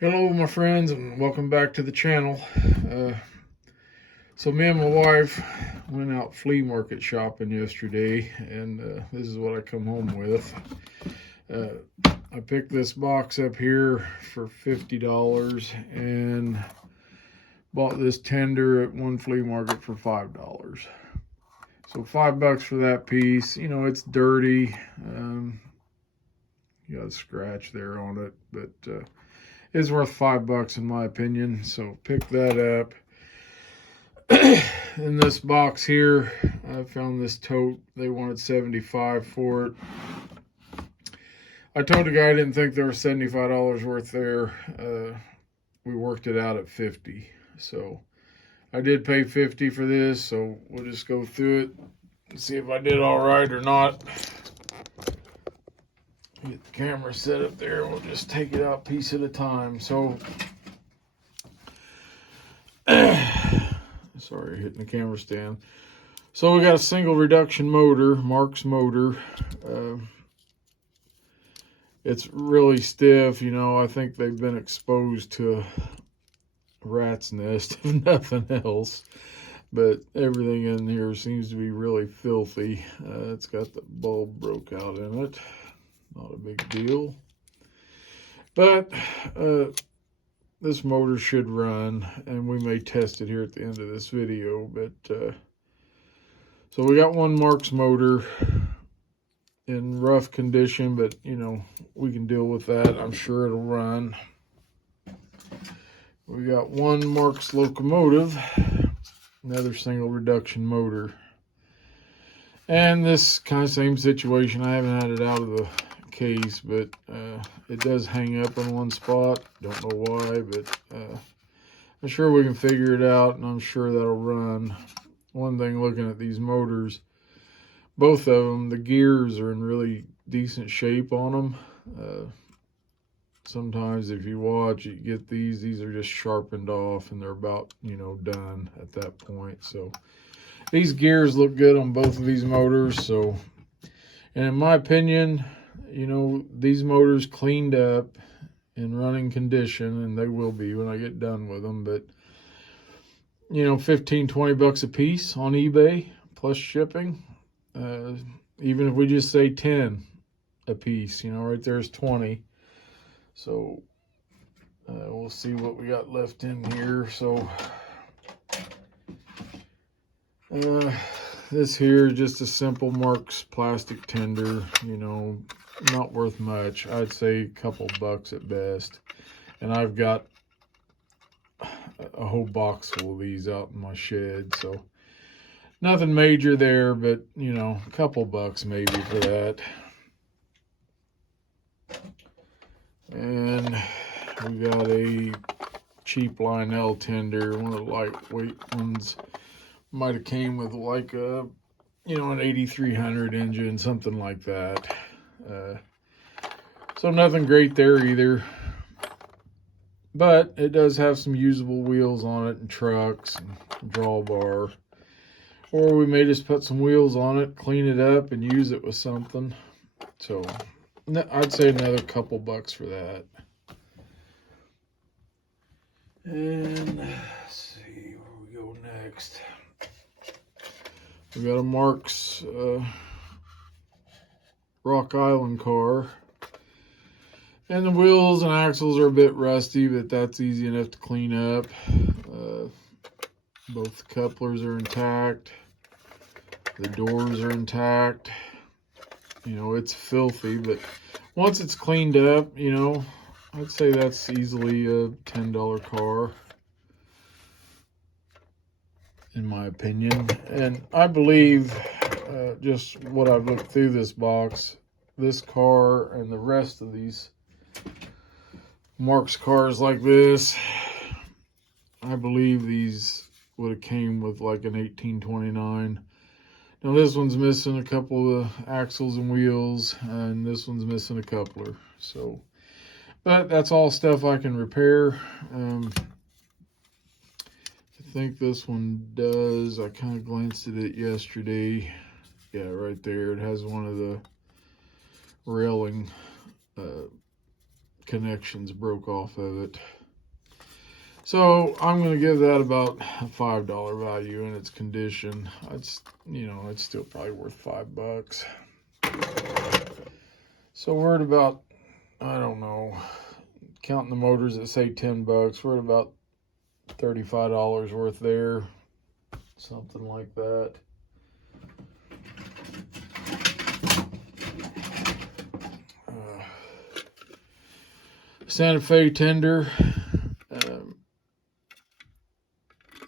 Hello my friends and welcome back to the channel. So me and my wife went out flea market shopping yesterday, and this is what I come home with. I picked this box up here for $50 and bought this tender at one flea market for $5. So $5 for that piece. You know, it's dirty. You got a scratch there on it, but it's worth $5 in my opinion. So pick that up. In this box here, I found this tote. They wanted $75 for it. I told the guy I didn't think there was $75 worth there. We worked it out at $50. So I did pay $50 for this. So we'll just go through it and see if I did all right or not. Get the camera set up there. We'll just take it out piece at a time. So, sorry, hitting the camera stand. So we got a single reduction motor, Marx motor. It's really stiff, you know. I think they've been exposed to a rat's nest, if nothing else. But everything in here seems to be really filthy. It's got the bulb broke out in it. Not a big deal. But this motor should run, and we may test it here at the end of this video. But so we got one Marx motor in rough condition, but you know, we can deal with that. I'm sure it'll run. We got one Marx locomotive, another single reduction motor, and this kind of same situation. I haven't had it out of the case, but it does hang up in one spot. Don't know why, but I'm sure we can figure it out, and I'm sure that'll run. One thing looking at these motors, both of them, the gears are in really decent shape on them. Sometimes if you watch, you get these are just sharpened off, and they're about, you know, done at that point. So these gears look good on both of these motors. So, and in my opinion, you know, these motors cleaned up in running condition, and they will be when I get done with them. But you know, 15-20 bucks a piece on eBay plus shipping. Even if we just say 10 a piece, you know, right there's 20. So we'll see what we got left in here. So this here is just a simple Marx plastic tender, you know, not worth much. I'd say a couple bucks at best. And I've got a whole box full of these out in my shed, so nothing major there, but you know, a couple bucks maybe for that. And we got a cheap Lionel tender, one of the lightweight ones. Might have came with like a, you know, an 8300 engine, something like that. So nothing great there either. But it does have some usable wheels on it, and trucks and drawbar. Or we may just put some wheels on it, clean it up, and use it with something. So I'd say another couple bucks for that. And let's see where we go next. We got a Marx Rock Island car. And the wheels and axles are a bit rusty, but that's easy enough to clean up. Both couplers are intact. The doors are intact. You know, it's filthy, but once it's cleaned up, you know, I'd say that's easily a $10 car, in my opinion. And I believe, just what I've looked through this box, this car and the rest of these Marx cars like this, I believe these would have came with like an 1829. Now this one's missing a couple of axles and wheels, and this one's missing a coupler. So, but that's all stuff I can repair. I think this one does. I kind of glanced at it yesterday. Yeah, right there. It has one of the railing connections broke off of it. So I'm going to give that about a $5 value in its condition. It's, you know, it's still probably worth $5. So we're at about, I don't know, counting the motors that say 10 bucks, we're at about $35 worth there, something like that. Santa Fe tender,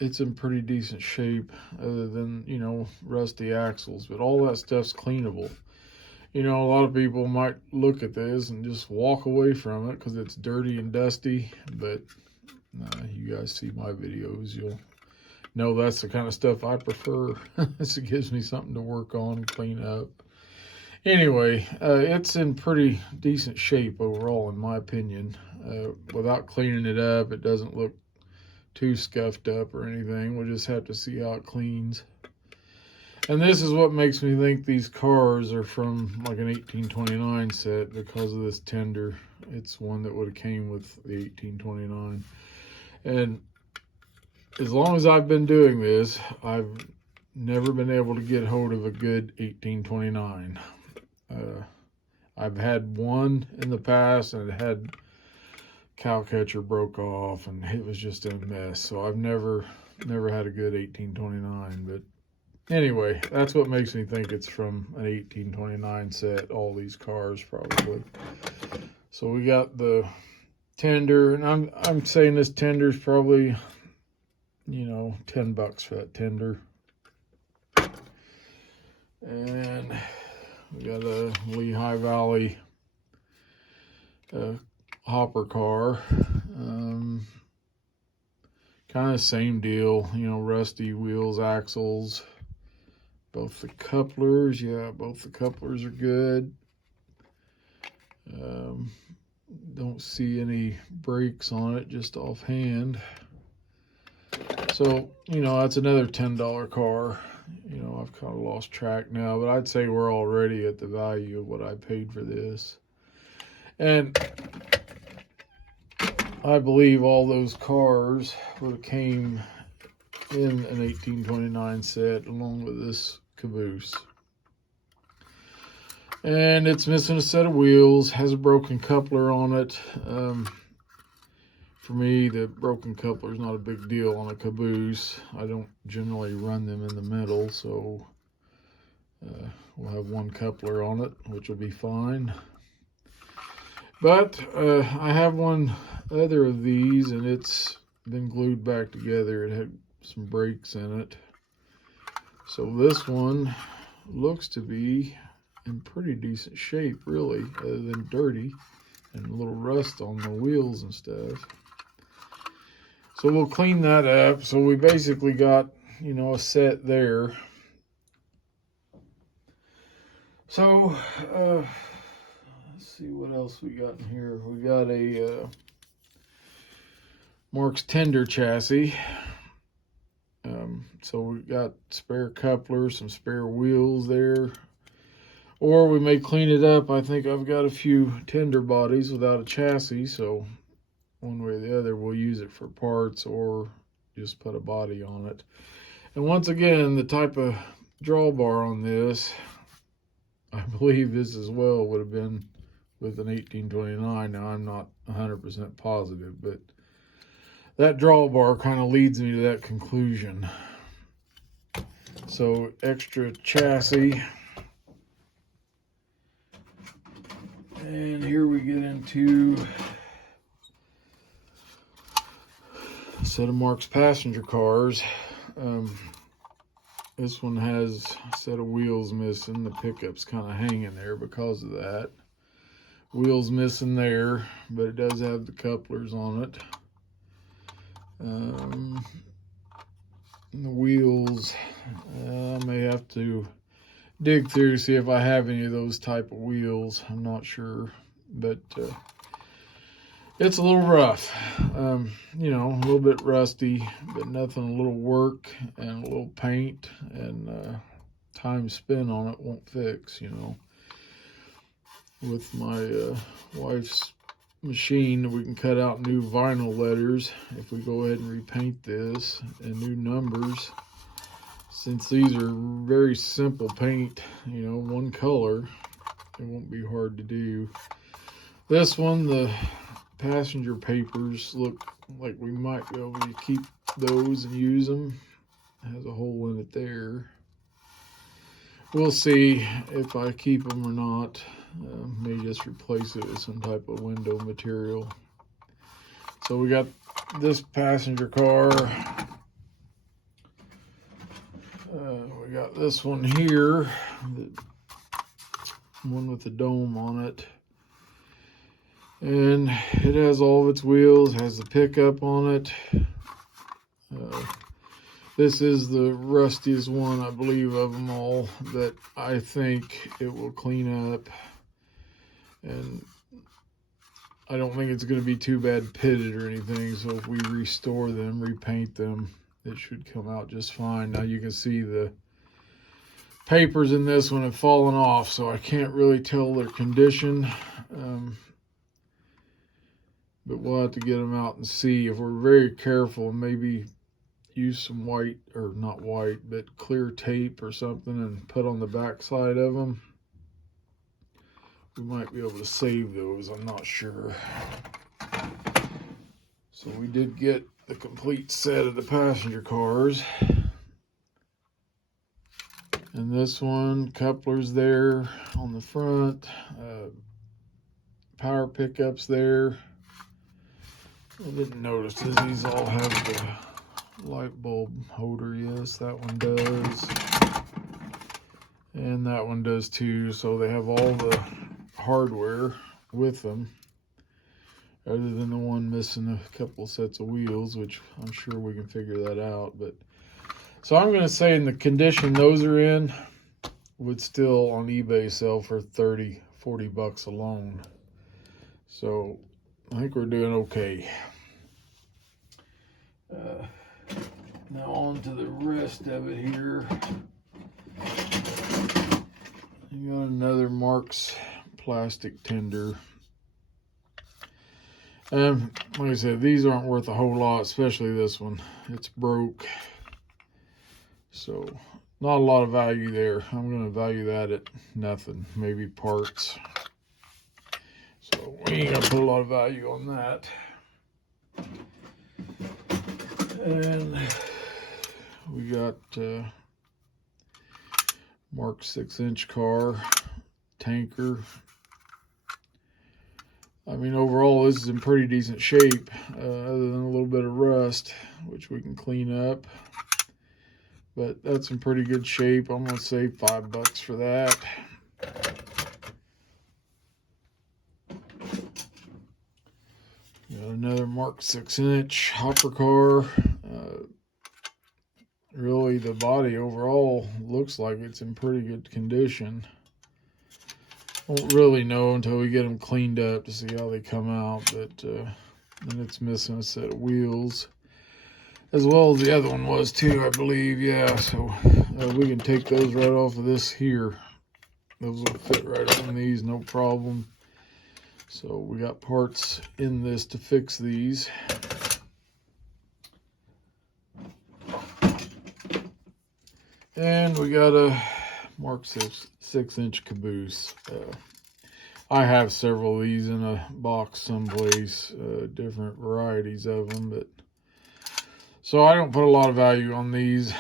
it's in pretty decent shape, other than, you know, rusty axles, but all that stuff's cleanable. You know, a lot of people might look at this and just walk away from it because it's dirty and dusty, but you guys see my videos, you'll know that's the kind of stuff I prefer. This gives me something to work on and clean up. Anyway, it's in pretty decent shape overall, in my opinion. Without cleaning it up, it doesn't look too scuffed up or anything. We'll just have to see how it cleans. And this is what makes me think these cars are from like an 1829 set, because of this tender. It's one that would have came with the 1829. And as long as I've been doing this, I've never been able to get hold of a good 1829. I've had one in the past, and it had cow catcher broke off, and it was just a mess. So I've never had a good 1829. But anyway, that's what makes me think it's from an 1829 set. All these cars probably. So we got the tender, and I'm saying this tender is probably, you know, 10 bucks for that tender. And we got a Lehigh Valley hopper car. Kind of same deal, you know, rusty wheels, axles. Both the couplers, yeah, both the couplers are good. Don't see any brakes on it, just offhand. So, you know, that's another $10 car. You know, I've kind of lost track now, but I'd say we're already at the value of what I paid for this. And I believe all those cars would have came in an 1829 set along with this caboose. And it's missing a set of wheels, has a broken coupler on it. For me, the broken coupler is not a big deal on a caboose. I don't generally run them in the middle, so we'll have one coupler on it, which will be fine. But I have one other of these, and it's been glued back together. It had some breaks in it. So this one looks to be in pretty decent shape, really, other than dirty and a little rust on the wheels and stuff. So we'll clean that up. So we basically got, you know, a set there. So let's see what else we got in here. We got a Marx tender chassis. So we got spare couplers, some spare wheels there. Or we may clean it up. I think I've got a few tender bodies without a chassis, so one way or the other we'll use it for parts or just put a body on it. And once again, the type of drawbar on this, I believe this as well would have been with an 1829. Now I'm not 100% positive, but that drawbar kind of leads me to that conclusion. So extra chassis. And here we get into a set of Marx passenger cars. This one has a set of wheels missing. The pickup's kind of hanging there because of that. Wheels missing there, but it does have the couplers on it. The wheels, I may have to dig through, see if I have any of those type of wheels. I'm not sure, but it's a little rough. You know, a little bit rusty, but nothing, a little work and a little paint and time spent on it won't fix, you know. With my wife's machine, we can cut out new vinyl letters if we go ahead and repaint this, and new numbers. Since these are very simple paint, you know, one color, it won't be hard to do. This one, the passenger papers, look like we might be able to keep those and use them. It has a hole in it there. We'll see if I keep them or not. May just replace it with some type of window material. So we got this passenger car. We got this one here, the one with the dome on it. And it has all of its wheels, has the pickup on it. This is the rustiest one, I believe, of them all, that I think it will clean up. And I don't think it's going to be too bad pitted or anything, so if we restore them, repaint them, it should come out just fine. Now you can see the papers in this one have fallen off, so I can't really tell their condition. But we'll have to get them out and see. If we're very careful, maybe use some white, or not white, but clear tape or something and put on the back side of them. We might be able to save those, I'm not sure. So we did get the complete set of the passenger cars. And this one, couplers there on the front, power pickups there. I didn't notice these all have the light bulb holder. Yes, that one does. And that one does too. So they have all the hardware with them, other than the one missing a couple sets of wheels, which I'm sure we can figure that out. But so I'm going to say in the condition those are in, would still on eBay sell for 30, 40 bucks alone. So I think we're doing okay. Now on to the rest of it here. You got another Marx plastic tender. Like I said, these aren't worth a whole lot, especially this one. It's broke. So not a lot of value there. I'm going to value that at nothing, maybe parts. So we ain't going to put a lot of value on that. And we got Marx 6-inch car, tanker. I mean, overall, this is in pretty decent shape, other than a little bit of rust, which we can clean up. But that's in pretty good shape. I'm going to say $5 for that. Got another Marx 6-inch hopper car. Really, the body overall looks like it's in pretty good condition. Won't really know until we get them cleaned up to see how they come out. But then it's missing a set of wheels, as well as the other one was too, I believe. Yeah, so we can take those right off of this here. Those will fit right on these, no problem. So we got parts in this to fix these. And we got a Marx 6-inch caboose. I have several of these in a box someplace, different varieties of them, but so I don't put a lot of value on these.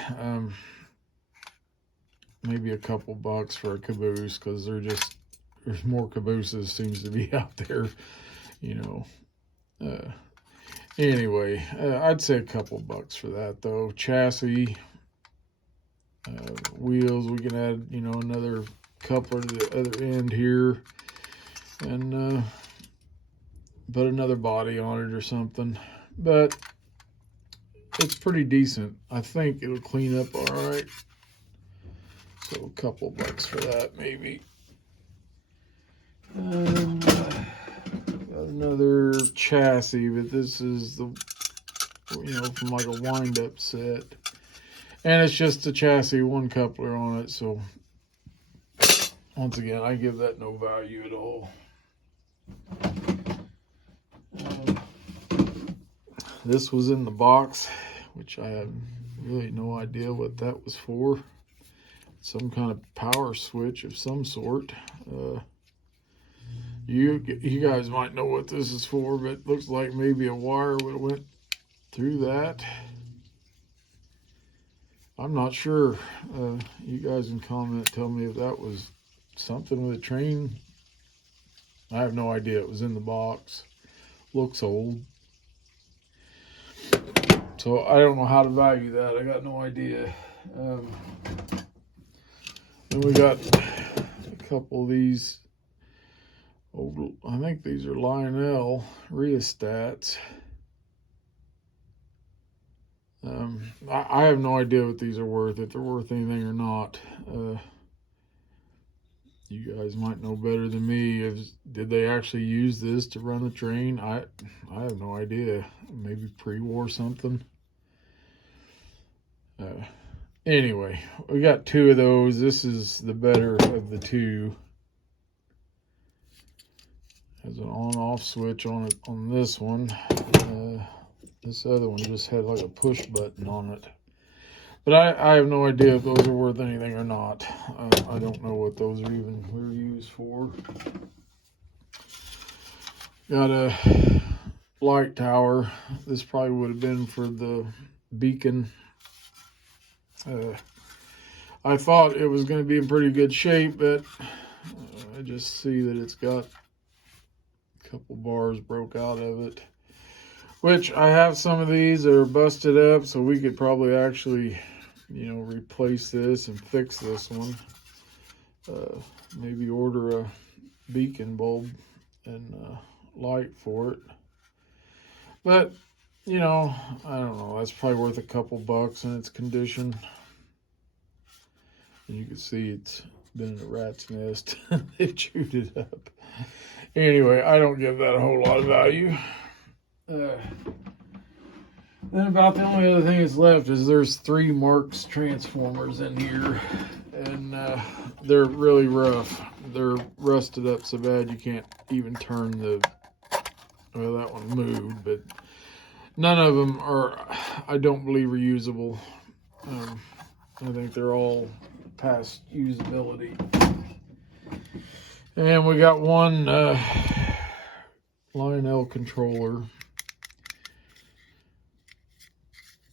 Maybe a couple bucks for a caboose, because there's more cabooses seems to be out there, you know. Anyway, I'd say a couple bucks for that though. Chassis, wheels, we can add, you know, another coupler to the other end here, and put another body on it or something. But it's pretty decent. I think it'll clean up all right. So a couple bucks for that maybe. And got another chassis, but this is the, you know, from like a wind-up set. And it's just a chassis, one coupler on it. So once again, I give that no value at all. this was in the box, which I have really no idea what that was for. Some kind of power switch of some sort. You guys might know what this is for, but it looks like maybe a wire would have went through that. I'm not sure. You guys can comment, tell me if that was something with a train. I have no idea. It was in the box. Looks old. So I don't know how to value that. I got no idea. Then we got a couple of these old, I think these are Lionel rheostats. I have no idea what these are worth, if they're worth anything or not. You guys might know better than me. Did they actually use this to run the train? I have no idea. Maybe pre-war something. Anyway, we got two of those. This is the better of the two. Has an on-off switch on it on this one. This other one just had like a push button on it. But I have no idea if those are worth anything or not. I don't know what those are even were used for. Got a light tower. This probably would have been for the beacon. I thought it was going to be in pretty good shape, but I just see that it's got a couple bars broke out of it. Which I have some of these that are busted up, so we could probably actually, replace this and fix this one. Maybe order a beacon bulb and light for it. But, I don't know. That's probably worth a couple bucks in its condition. And you can see it's been in a rat's nest. They chewed it up. Anyway, I don't give that a whole lot of value. Then about the only other thing that's left is there's 3 Marx transformers in here, and they're really rough. They're rusted up so bad you can't even turn well, that one moved, but none of them are, I don't believe, are usable. I think they're all past usability. And we got one Lionel controller.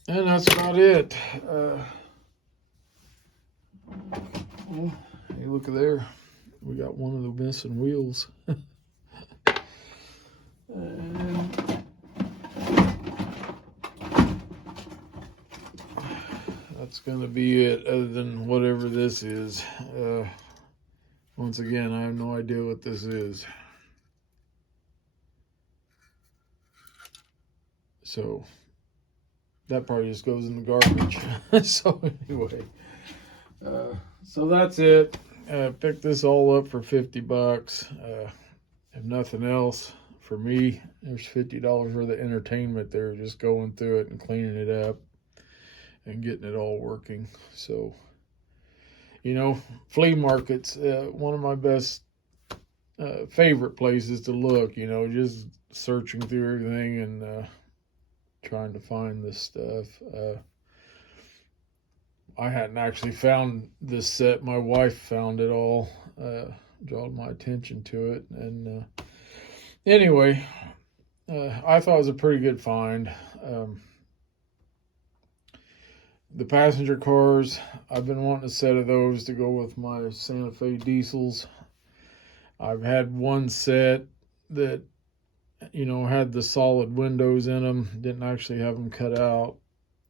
And that's about it. Well, hey, look there. We got one of the missing wheels. And that's going to be it, other than whatever this is. Once again, I have no idea what this is. So that probably just goes in the garbage. So anyway, so that's it. Picked this all up for 50 bucks. If nothing else, for me, there's $50 worth of entertainment there, just going through it and cleaning it up and getting it all working. So, flea markets, one of my best favorite places to look, just searching through everything and trying to find this stuff. I hadn't actually found this set. My wife found it all, drawn my attention to it. And anyway, I thought it was a pretty good find. The passenger cars, I've been wanting a set of those to go with my Santa Fe diesels. I've had one set that had the solid windows in them, didn't actually have them cut out.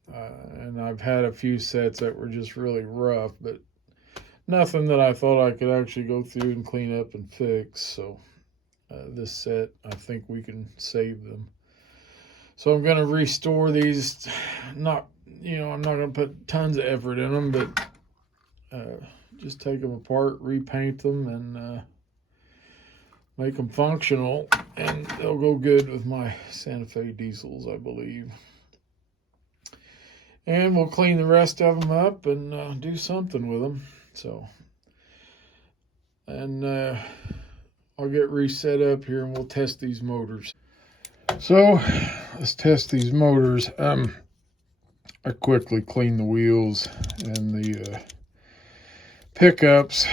And I've had a few sets that were just really rough, but nothing that I thought I could actually go through and clean up and fix. So this set, I think we can save them. So I'm going to restore these. I'm not going to put tons of effort in them, but just take them apart, repaint them, and make them functional, and they'll go good with my Santa Fe diesels, I believe. And we'll clean the rest of them up and do something with them. So, and I'll get reset up here and we'll test these motors. So let's test these motors. I quickly cleaned the wheels and the pickups.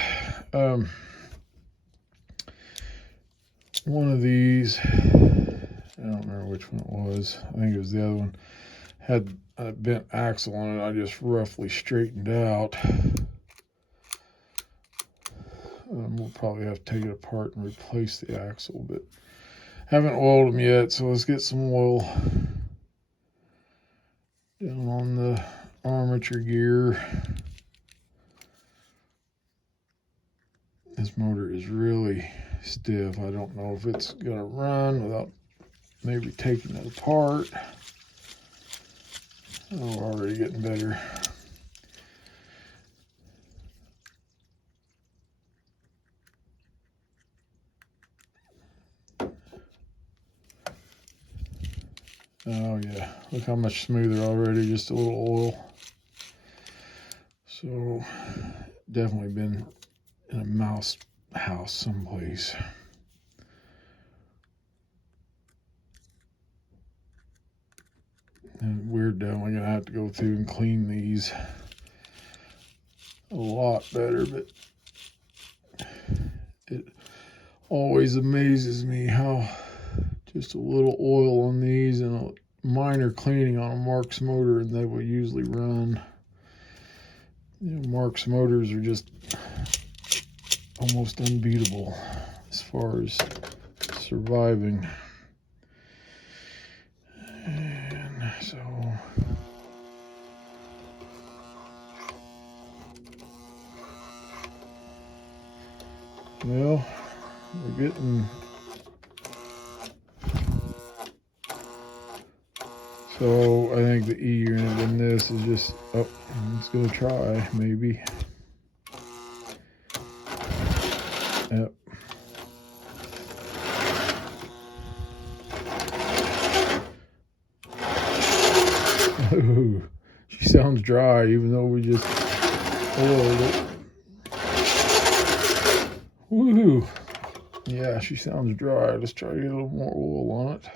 One of these, I don't remember which one it was. I think it was the other one. Had a bent axle on it. I just roughly straightened out. We'll probably have to take it apart and replace the axle, but haven't oiled them yet. So let's get some oil down on the armature gear. This motor is really stiff. I don't know if it's gonna run without maybe taking it apart. Oh, already getting better. Oh yeah, look how much smoother already, just a little oil. So definitely been in a mouse house someplace. And we're definitely gonna have to go through and clean these a lot better, but it always amazes me how just a little oil on these and a minor cleaning on a Marx motor and they will usually run. You know, Marx motors are just almost unbeatable as far as surviving. And so well, we're getting, so I think the E unit in this is just, oh, it's gonna try, maybe. Yep. Ooh, she sounds dry even though we just oiled it. Woohoo! Yeah, she sounds dry. Let's try to get a little more oil on it.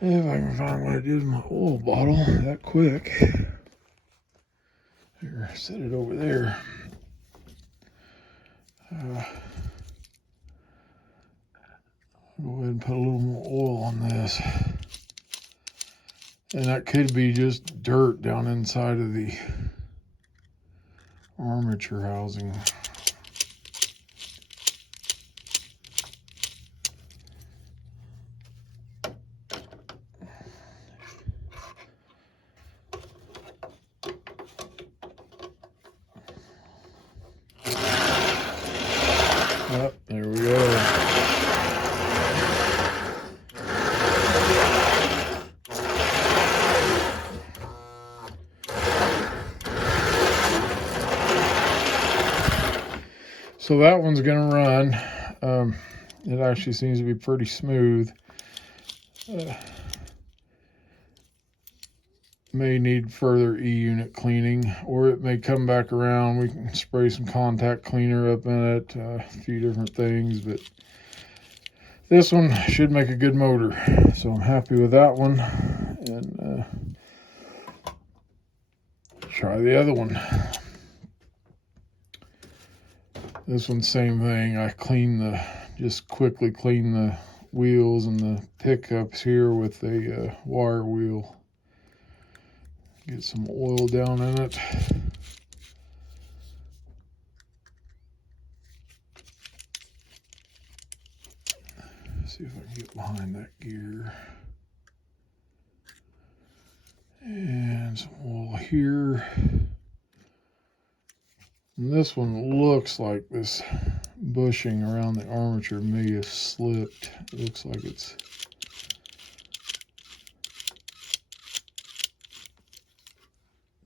If I can find what I did with my oil bottle that quick. Here, set it over there. Go ahead and put a little more oil on this. And that could be just dirt down inside of the armature housing. Yep, there we go. So that one's gonna run. It actually seems to be pretty smooth. May need further E-unit cleaning, or it may come back around. We can spray some contact cleaner up in it, a few different things, but this one should make a good motor. So I'm happy with that one, and try the other one. This one, same thing. I just quickly clean the wheels and the pickups here with a wire wheel. Get some oil down in it. See if I can get behind that gear. And some oil here. And this one looks like this bushing around the armature may have slipped. It looks like it's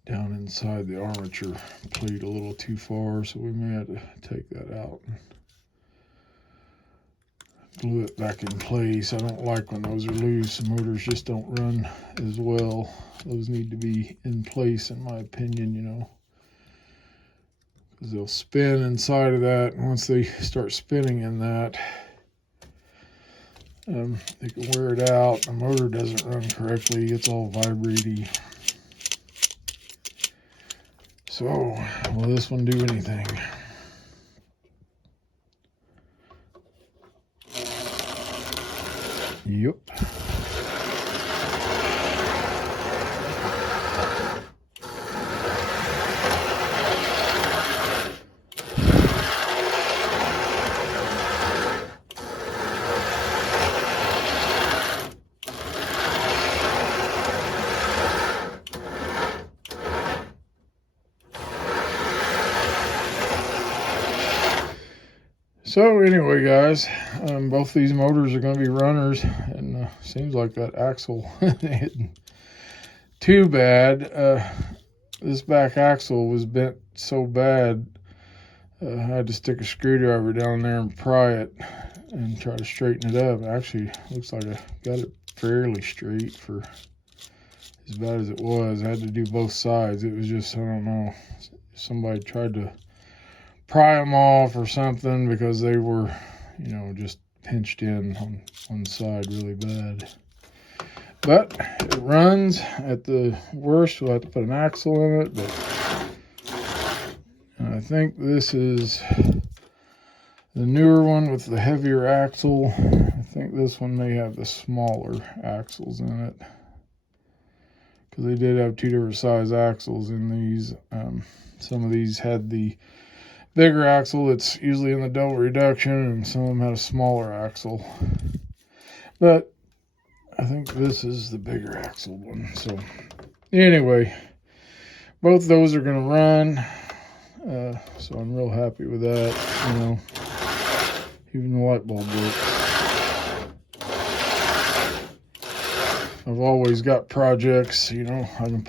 down inside the armature plate a little too far, so we may have to take that out and glue it back in place. I don't like when those are loose. The motors just don't run as well. Those need to be in place, in my opinion, you know, because they'll spin inside of that, and once they start spinning in that, They can wear it out. The motor doesn't run correctly. It's all vibrating. So, will this one do anything? Yep. So anyway, guys, both these motors are going to be runners, and seems like that axle isn't too bad. This back axle was bent so bad, I had to stick a screwdriver down there and pry it and try to straighten it up. Actually, looks like I got it fairly straight for as bad as it was. I had to do both sides. It was just, I don't know, somebody tried to pry them off or something because they were, you know, just pinched in on one side really bad. But it runs. At the worst, we'll have to put an axle in it, but I think this is the newer one with the heavier axle. I think this one may have the smaller axles in it, because they did have two different size axles in these. Some of these had the bigger axle that's usually in the double reduction, and some of them had a smaller axle. But I think this is the bigger axle one. So anyway, both those are going to run. So I'm real happy with that. You know, even the light bulb works. I've always got projects, you know, I can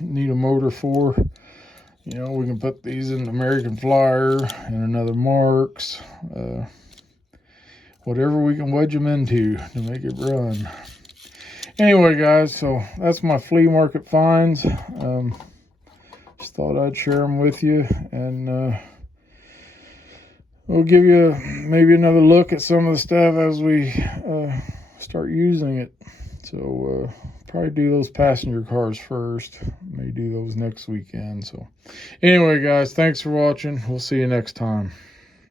need a motor for. You know, we can put these in the American Flyer and another Marx. Whatever we can wedge them into to make it run. Anyway, guys, so that's my flea market finds. Just thought I'd share them with you, and we'll give you maybe another look at some of the stuff as we start using it. So probably do those passenger cars first. May do those next weekend. So anyway, guys, thanks for watching. We'll see you next time.